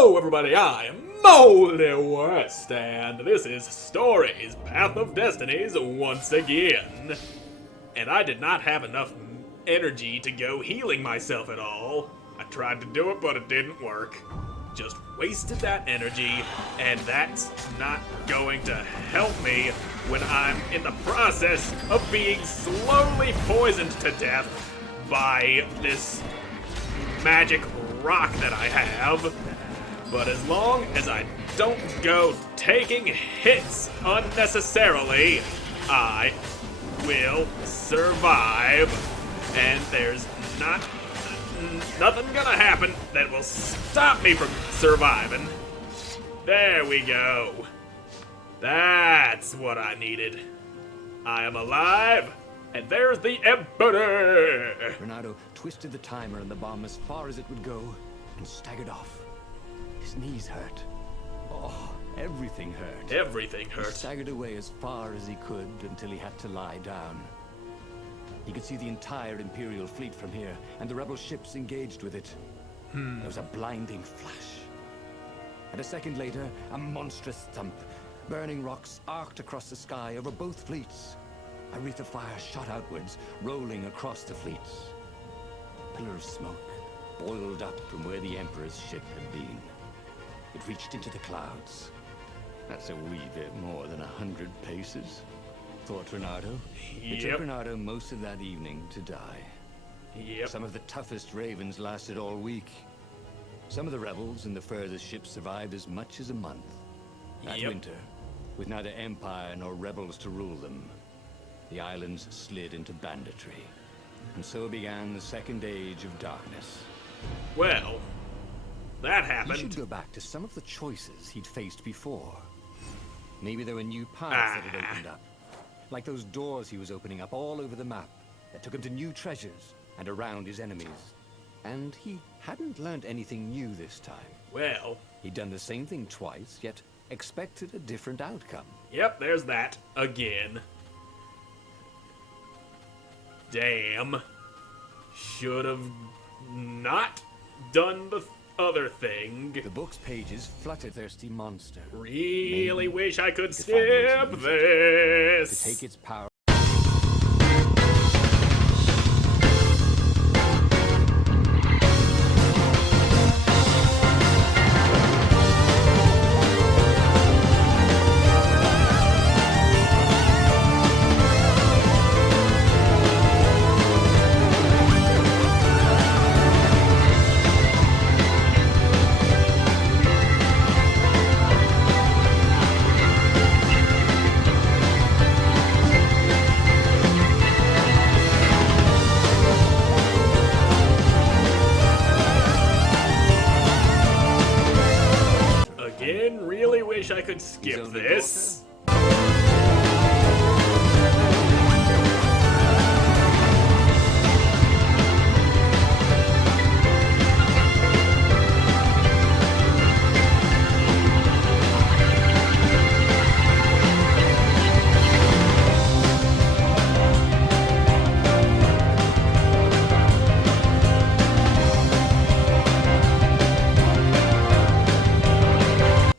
Hello everybody, I am Moldy West, and this is Stories, Path of Destinies once again. And I did not have enough energy to go healing myself at all. I tried to do it, but it didn't work. Just wasted that energy, and that's not going to help me when I'm in the process of being slowly poisoned to death by this magic rock that I have. But as long as I don't go taking hits unnecessarily, I will survive. And there's nothing gonna happen that will stop me from surviving. There we go. That's what I needed. I am alive, and there's the Emperor. Renato twisted the timer on the bomb as far as it would go and staggered off. His knees hurt. Oh, everything hurt. Everything He hurt. staggered away as far as he could until he had to lie down. He could see the entire Imperial fleet from here, and the rebel ships engaged with it. There was a blinding flash. And a second later, a monstrous thump. Burning rocks arced across the sky over both fleets. A wreath of fire shot outwards, rolling across the fleets. A pillar of smoke boiled up from where the Emperor's ship had been. It reached into the clouds. That's a wee bit more than 100 paces, thought Renato. It took Renato most of that evening to die. Yep. Some of the toughest ravens lasted all week. Some of the rebels in the furthest ships survived as much as a month. That winter, with neither Empire nor rebels to rule them, the islands slid into banditry. And so began the Second Age of Darkness. Well, that He happened. should go back to some of the choices he'd faced before. Maybe there were new paths that had opened up. Like those doors he was opening up all over the map that took him to new treasures and around his enemies. And he hadn't learned anything new this time. Well, He'd done the same thing twice, yet expected a different outcome. yep, there's that again. Damn. Should have not done the other thing. The book's pages fluttered thirsty monster. Really Maybe wish I could could find a way to skip use this. To take its power. Again, really wish I could skip only this.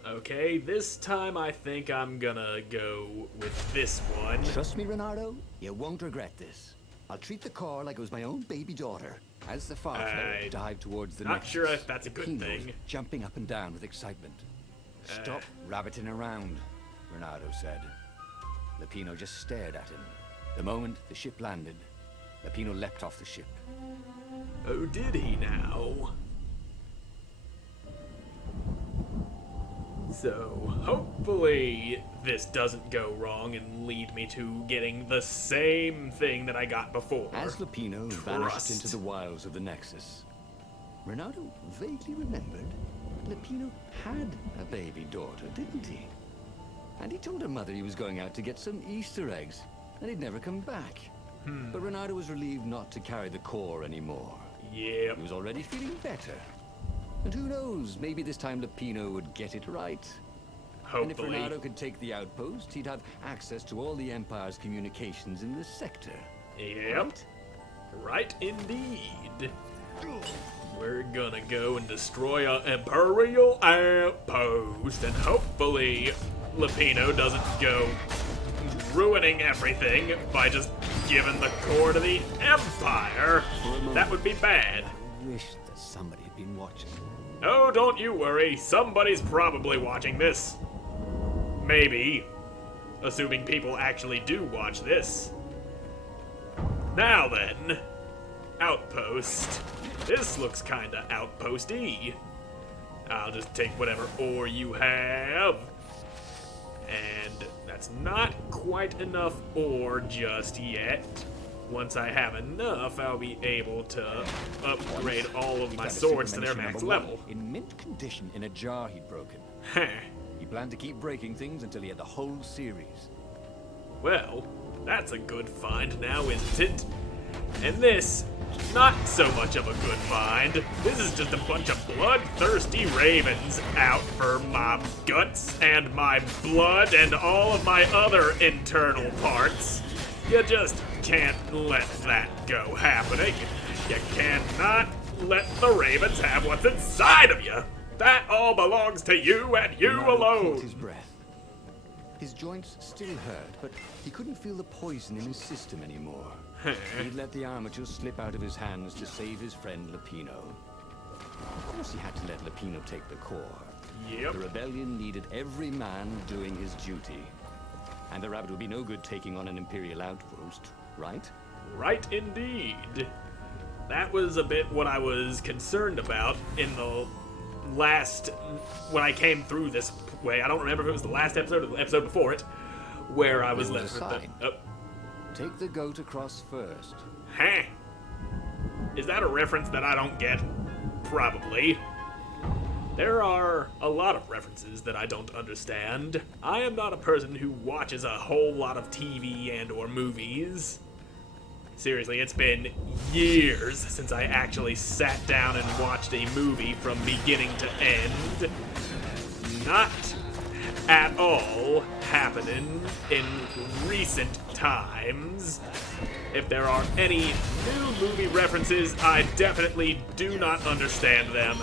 Okay, this time I think I'm gonna go with this one. Trust me, Renato, you won't regret this. I'll treat the car like it was my own baby daughter. As the Farflow dived towards the not nexus, sure if that's a good Pino thing. was jumping up and down with excitement. Stop rabbiting around, Renato said. Lapino just stared at him. The moment the ship landed, Lapino leapt off the ship. Oh, did he now? So, hopefully this doesn't go wrong and lead me to getting the same thing that I got before. As Lapino vanished into the wilds of the Nexus, Renato vaguely remembered Lapino had a baby daughter, didn't he? And he told her mother he was going out to get some Easter eggs, and he'd never come back. But Renato was relieved not to carry the core anymore. Yep. He was already feeling better. And who knows, maybe this time Lapino would get it right. And if Hopefully. Renato could take the outpost, he'd have access to all the Empire's communications in this sector. Yep. Right indeed. we're gonna go and destroy an Imperial outpost, and hopefully Lupino doesn't go ruining everything by just giving the core to the Empire. That would be bad. I wish that somebody had been watching. Oh, don't you worry. Somebody's probably watching this. Maybe. Assuming people actually do watch this. Now then. Outpost. This looks kinda outposty. I'll just take whatever ore you have. And that's not quite enough ore just yet. Once I have enough, I'll be able to upgrade all of my swords to their max level. In mint condition in a jar he'd broken. Heh. He planned to keep breaking things until he had the whole series. Well, that's a good find now, isn't it? And this, not so much of a good find. This is just a bunch of bloodthirsty ravens out for my guts and my blood and all of my other internal parts. You just can't let that go happening. You cannot let the ravens have what's inside of you. That all belongs to you and you Leonardo alone. caught his breath. His joints still hurt, but he couldn't feel the poison in his system anymore. He'd let the armature slip out of his hands to save his friend Lupino. Of course he had to let Lupino take the core. Yep. The rebellion needed every man doing his duty. And the rabbit would be no good taking on an Imperial outpost, right? Right indeed. That was a bit what I was concerned about in the last, when I came through this way. I don't remember if it was the last episode or the episode before it, where I was left with the... Take the goat across first. Huh? Is that a reference that I don't get? Probably. There are a lot of references that I don't understand. I am not a person who watches a whole lot of TV and or movies. Seriously, it's been years since I actually sat down and watched a movie from beginning to end. Not at all happening in recent times. If there are any new movie references, I definitely do not understand them,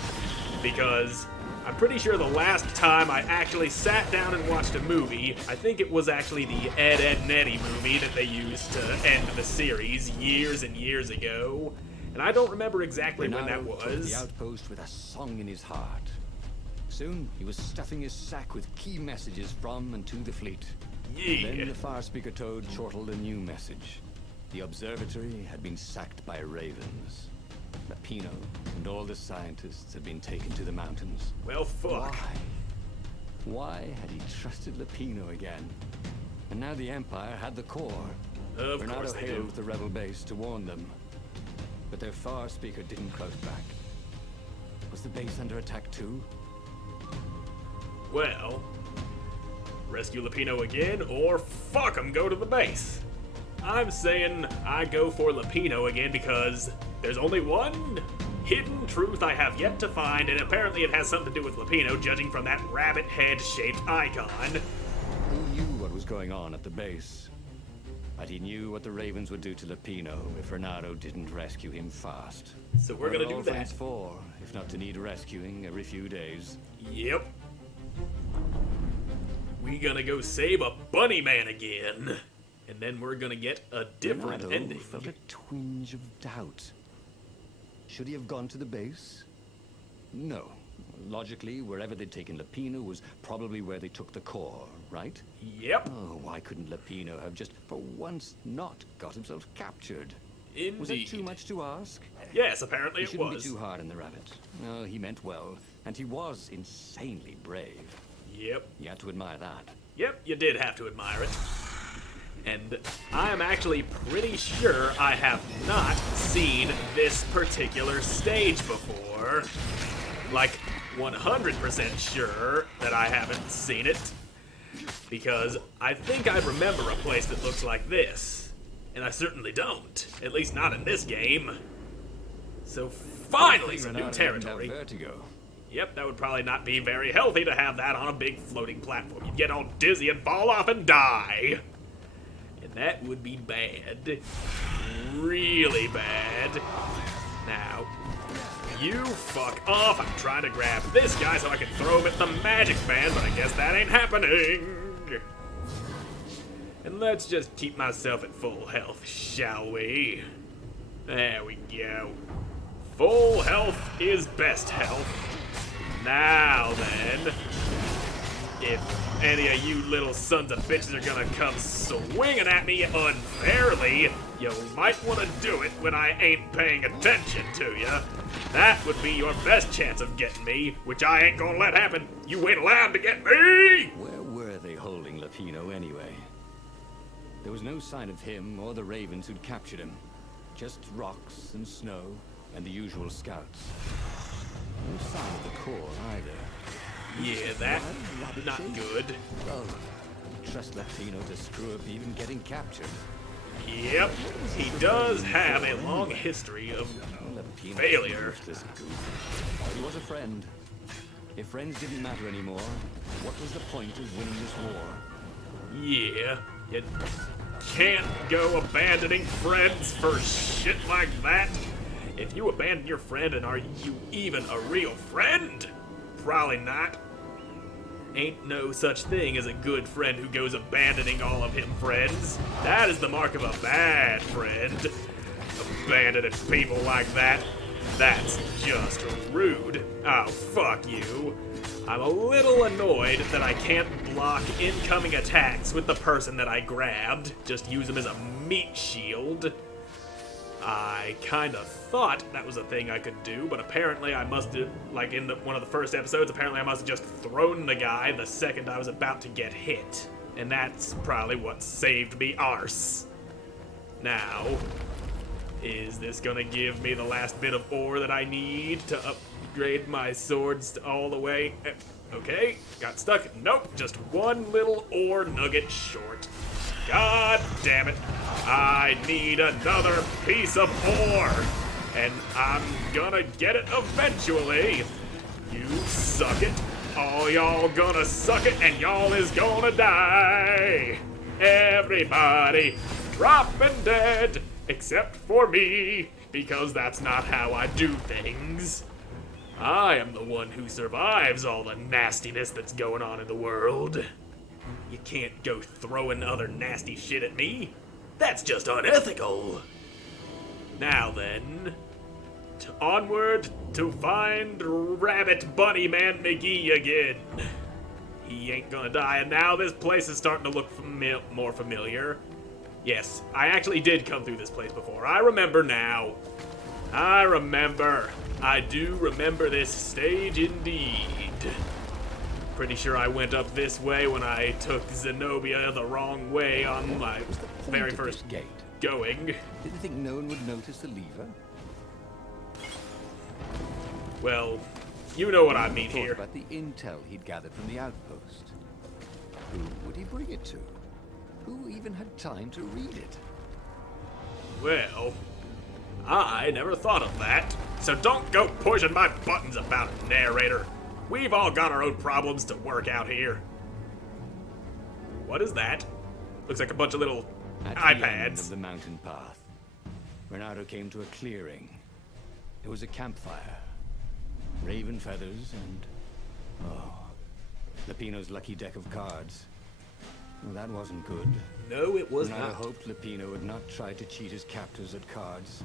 because I'm pretty sure the last time I actually sat down and watched a movie, I think it was actually the Ed, Edd n Eddy movie that they used to end the series years and years ago, and I don't remember exactly when that Leonardo took was. the outpost with a song in his heart. Soon, he was stuffing his sack with key messages from and to the fleet. Yeah. Then the far speaker toad chortled a new message. The observatory had been sacked by ravens. Lupino and all the scientists had been taken to the mountains. Well, fuck. Why? Why had he trusted Lupino again? And now the Empire had the core. Of Bernardo course they hailed do. the rebel base to warn them. But their far speaker didn't crouch back. Was the base under attack too? Well, rescue Lupino again, or fuck him, go to the base. I'm saying I go for Lupino again because there's only one hidden truth I have yet to find, and apparently it has something to do with Lupino, judging from that rabbit head-shaped icon. Who knew what was going on at the base? But he knew what the ravens would do to Lupino if Bernardo didn't rescue him fast. So we're gonna do that. Friends for, if not to need rescuing every few days. Yep. We gonna go save a bunny man again. And then we're gonna get a different Bernardo ending. felt a twinge of doubt. Should he have gone to the base? No. Logically, wherever they'd taken Lupino was probably where they took the core, right? Yep. Oh, why couldn't Lupino have just, for once, not got himself captured? Indeed. Was that too much to ask? Yes, apparently You it shouldn't was. be too hard on the rabbit. No, he meant well, and he was insanely brave. Yep. You had to admire that. Yep, you did have to admire it. And I am actually pretty sure I have not seen this particular stage before. Like, 100% sure that I haven't seen it. Because I think I remember a place that looks like this. And I certainly don't. At least not in this game. So finally some new Bernardo didn't have territory. vertigo. Yep, that would probably not be very healthy to have that on a big floating platform. You'd get all dizzy and fall off and die. And that would be bad. Really bad. Now, You fuck off. I'm trying to grab this guy so I can throw him at the magic man, but I guess that ain't happening. And let's just keep myself at full health, shall we? There we go. Full health is best health. Now then, if any of you little sons of bitches are gonna come swinging at me unfairly, you might want to do it when I ain't paying attention to you. That would be your best chance of getting me, which I ain't gonna let happen. You ain't allowed to get me! Where were they holding Lapino anyway? There was no sign of him or the ravens who'd captured him. Just rocks and snow and the usual scouts. No sign of the core either. Yeah, that's not good. Oh, trust Lapino to screw up even getting captured. Yep, he does have a long history of failure. He was a friend. If friends didn't matter anymore, what was the point of winning this war? Yeah, you can't go abandoning friends for shit like that. If you abandon your friend, and are you even a real friend? Probably not. Ain't no such thing as a good friend who goes abandoning all of him friends. That is the mark of a bad friend. Abandoning people like that, that's just rude. Oh, fuck you. I'm a little annoyed that I can't block incoming attacks with the person that I grabbed. Just use them as a meat shield. I kind of thought that was a thing I could do, but apparently I must have, like in one of the first episodes, apparently I must have just thrown the guy the second I was about to get hit. And that's probably what saved me arse. Now, is this gonna give me the last bit of ore that I need to upgrade my swords all the way? Okay, got stuck. Nope, just one little ore nugget short. God damn it. I need another piece of ore. And I'm gonna get it eventually. You suck it. All y'all gonna suck it, and y'all is gonna die. Everybody dropping dead, except for me, because that's not how I do things. I am the one who survives all the nastiness that's going on in the world. You can't go throwing other nasty shit at me. That's just unethical. Now then, onward to find Rabbit Bunny Man McGee again. He ain't gonna die, and now this place is starting to look more familiar. Yes, I actually did come through this place before. I remember now. I remember. I do remember this stage indeed. Pretty sure I went up this way when I took Zenobia the wrong way on my very first gate going. Did you think no one would notice the lever? Well, you know what I mean Thought here. about the intel he'd gathered from the outpost. Who would he bring it to? Who even had time to read it? Well, I never thought of that. So don't go pushing my buttons about it, narrator. We've all got our own problems to work out here. What is that? Looks like a bunch of little At iPads. the end of the mountain path, Renato came to a clearing. It was a campfire. Raven feathers and... oh, Lapino's lucky deck of cards. Well, that wasn't good. No, it was Renato not. hoped Lapino would not try to cheat his captors at cards.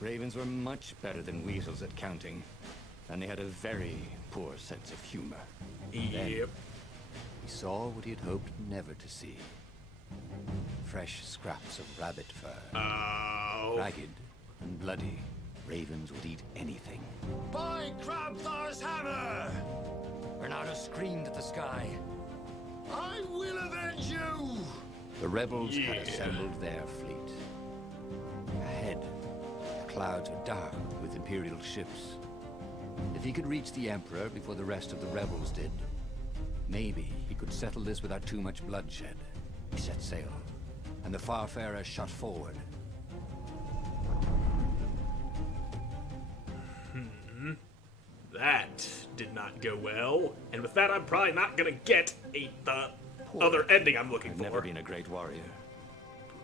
Ravens were much better than weasels at counting, and they had a very poor sense of humor. Then, Yep. he saw what he had hoped never to see. Fresh scraps of rabbit fur. Oh. Ragged and bloody, ravens would eat anything. By Crabthar's hammer! Renato screamed at the sky. I will avenge you! The rebels had Yeah. assembled their fleet. Ahead, the clouds were dark with Imperial ships. If he could reach the Emperor before the rest of the rebels did, maybe he could settle this without too much bloodshed. He set sail, and the Farfarer shot forward. That did not go well. And with that, I'm probably not gonna get the other ending I'm looking I've for. never been a great warrior.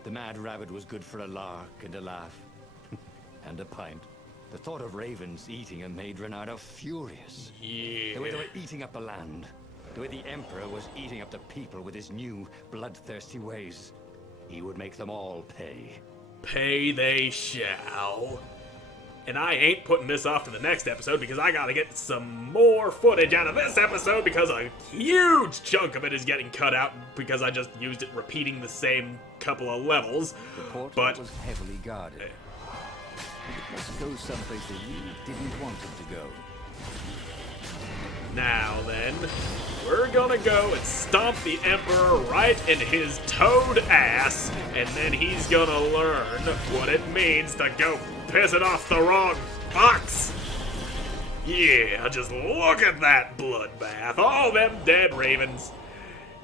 The mad rabbit was good for a lark and a laugh. And a pint. The thought of ravens eating him made Renato furious. Yeah. The way they were eating up the land. The way the Emperor was eating up the people with his new, bloodthirsty ways. He would make them all pay. Pay they shall. And I ain't putting this off to the next episode because I gotta get some more footage out of this episode because a huge chunk of it is getting cut out because I just used it repeating the same couple of levels. The portal But was heavily guarded. It must go someplace that you didn't want it to go. now then, we're gonna go and stomp the Emperor right in his toad ass, and then he's gonna learn what it means to go pissing off the wrong box. Yeah, just look at that bloodbath. All them dead ravens.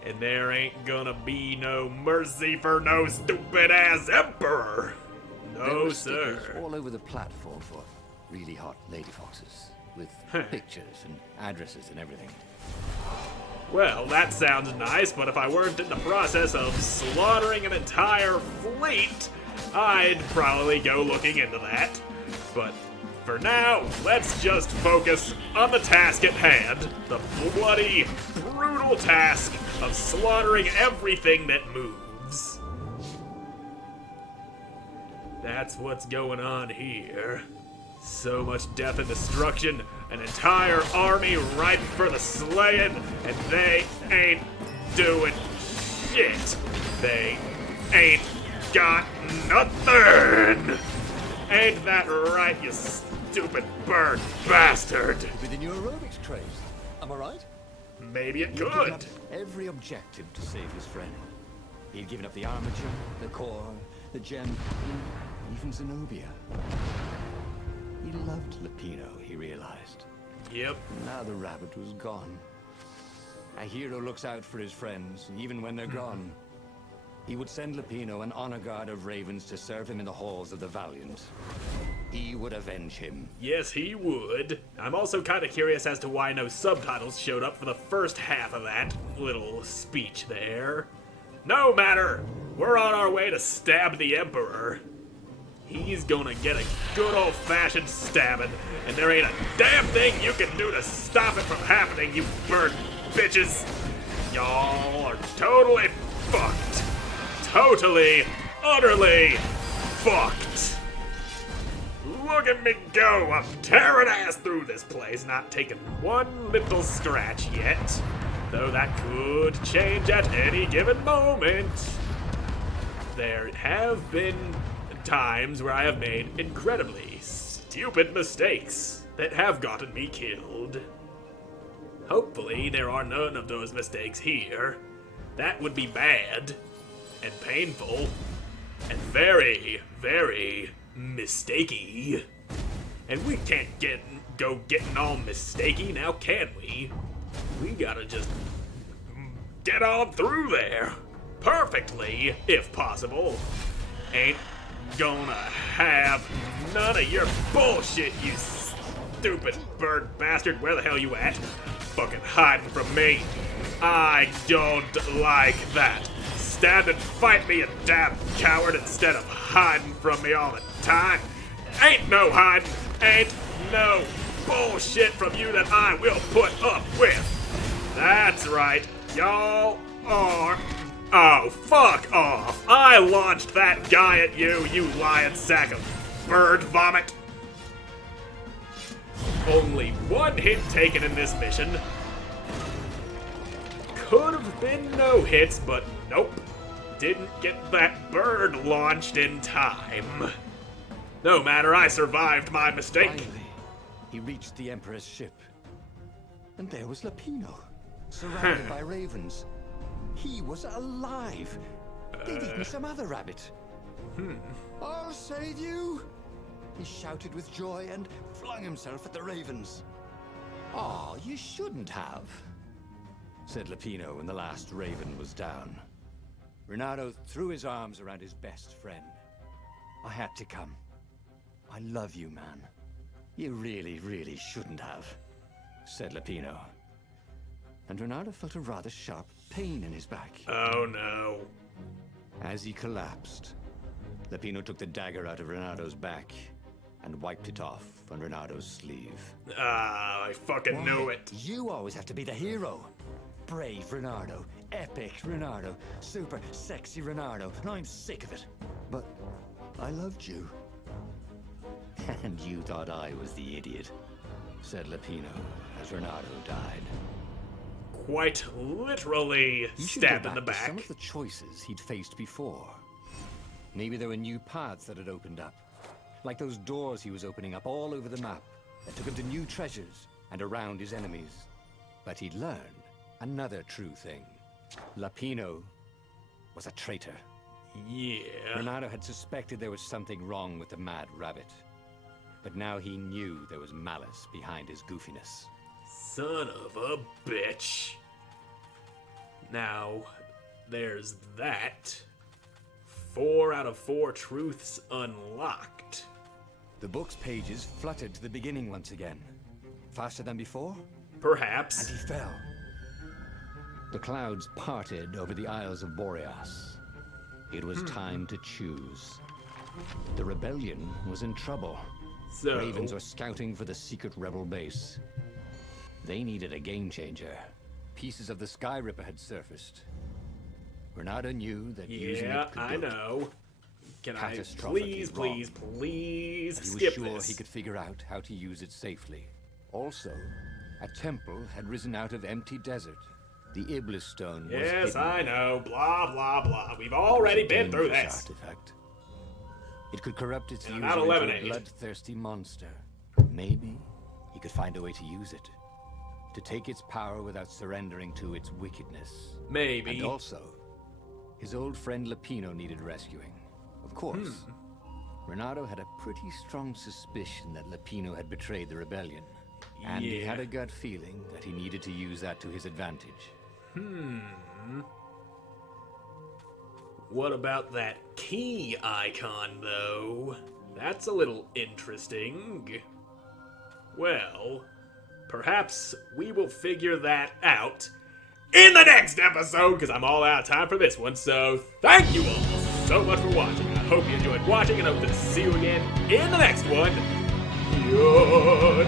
And there ain't gonna be no mercy for no stupid-ass Emperor. There No, were stickers sir. all over the platform for really hot lady foxes, with pictures and addresses and everything. Well, that sounds nice, but if I weren't in the process of slaughtering an entire fleet, I'd probably go looking into that. But for now, let's just focus on the task at hand. The bloody, brutal task of slaughtering everything that moves. That's what's going on here. So much death and destruction, an entire army ripe for the slaying, and they ain't doing shit. They ain't got nothing. Ain't that right, you stupid bird bastard? With the new aerobics craze, am I right? Maybe it He'd given could. up every objective to save his friend. He'd given up the armature, the core, the gem, even Zenobia. He loved Lupino, he realized. Yep. Now the rabbit was gone. A hero looks out for his friends, even when they're gone. He would send Lupino an honor guard of ravens to serve him in the halls of the Valiant. He would avenge him. Yes, he would. I'm also kind of curious as to why no subtitles showed up for the first half of that little speech there. No matter. We're on our way to stab the Emperor. He's gonna get a good old-fashioned stabbing, and there ain't a damn thing you can do to stop it from happening, you bird bitches. Y'all are totally fucked. Totally, utterly fucked. Look at me go. I'm tearing ass through this place, not taking one little scratch yet. Though that could change at any given moment. There have been times where I have made incredibly stupid mistakes that have gotten me killed. Hopefully there are none of those mistakes here. That would be bad and painful and very, very mistakey. And we can't go getting all mistakey now, can we? We gotta just get on through there perfectly, if possible. Ain't gonna have none of your bullshit, you stupid bird bastard. Where the hell you at? Fucking hiding from me. I don't like that. Stand and fight me, you damn coward, instead of hiding from me all the time. Ain't no hiding. Ain't no bullshit from you that I will put up with. That's right. Y'all are... Oh, fuck off. I launched that guy at you, you lying sack of bird vomit. Only one hit taken in this mission. Could have been no hits, but nope. Didn't get that bird launched in time. No matter, I survived my mistake. Finally, he reached the Emperor's ship. And there was Lupino, surrounded by ravens. He was alive. They'd eaten some other rabbit. I'll save you! He shouted with joy and flung himself at the ravens. Oh, you shouldn't have, said Lupino when the last raven was down. Renato threw his arms around his best friend. I had to come. I love you, man. You really, really shouldn't have, said Lupino. And Renato felt a rather sharp pain in his back. Oh no. As he collapsed, Lupino took the dagger out of Renato's back and wiped it off on Renado's sleeve. Ah, I fucking knew it. You always have to be the hero. Brave Renardo, epic Renardo, super sexy Renardo, and I'm sick of it. But I loved you. And you thought I was the idiot, said Lapino as Renardo died. Quite literally You should stabbed go in the back to back. some of the choices he'd faced before. Maybe there were new paths that had opened up. Like those doors he was opening up all over the map that took him to new treasures and around his enemies. But he'd learned another true thing. Lapino was a traitor. Yeah. Renato had suspected there was something wrong with the Mad Rabbit. But now he knew there was malice behind his goofiness. Son of a bitch. Now, there's that. 4 out of 4 truths unlocked. The book's pages fluttered to the beginning once again. Faster than before? And Perhaps. he fell. The clouds parted over the Isles of Boreas. It was time to choose. The rebellion was in trouble. So, Ravens were scouting for the secret rebel base. They needed a game changer. Pieces of the Sky Ripper had surfaced. Renata knew that using yeah, it could I go know. Can I catastrophically please wrong. please He was skip sure this? he could figure out how to use it safely. Also, a temple had risen out of empty desert. The Iblis stone was Yes, hidden. I know. Blah, blah, blah. We've already been through Dangerous this. artifact. It could corrupt its And user not into a eliminate. bloodthirsty monster. Maybe he could find a way to use it. To take its power without surrendering to its wickedness. Maybe. And also, his old friend Lapino needed rescuing. Of course. Renato had a pretty strong suspicion that Lapino had betrayed the rebellion. And he had Yeah. a gut feeling that he needed to use that to his advantage. What about that key icon, though? That's a little interesting. Well, perhaps we will figure that out in the next episode, because I'm all out of time for this one. So thank you all so much for watching. I hope you enjoyed watching, and hope to see you again in the next one. Goodbye.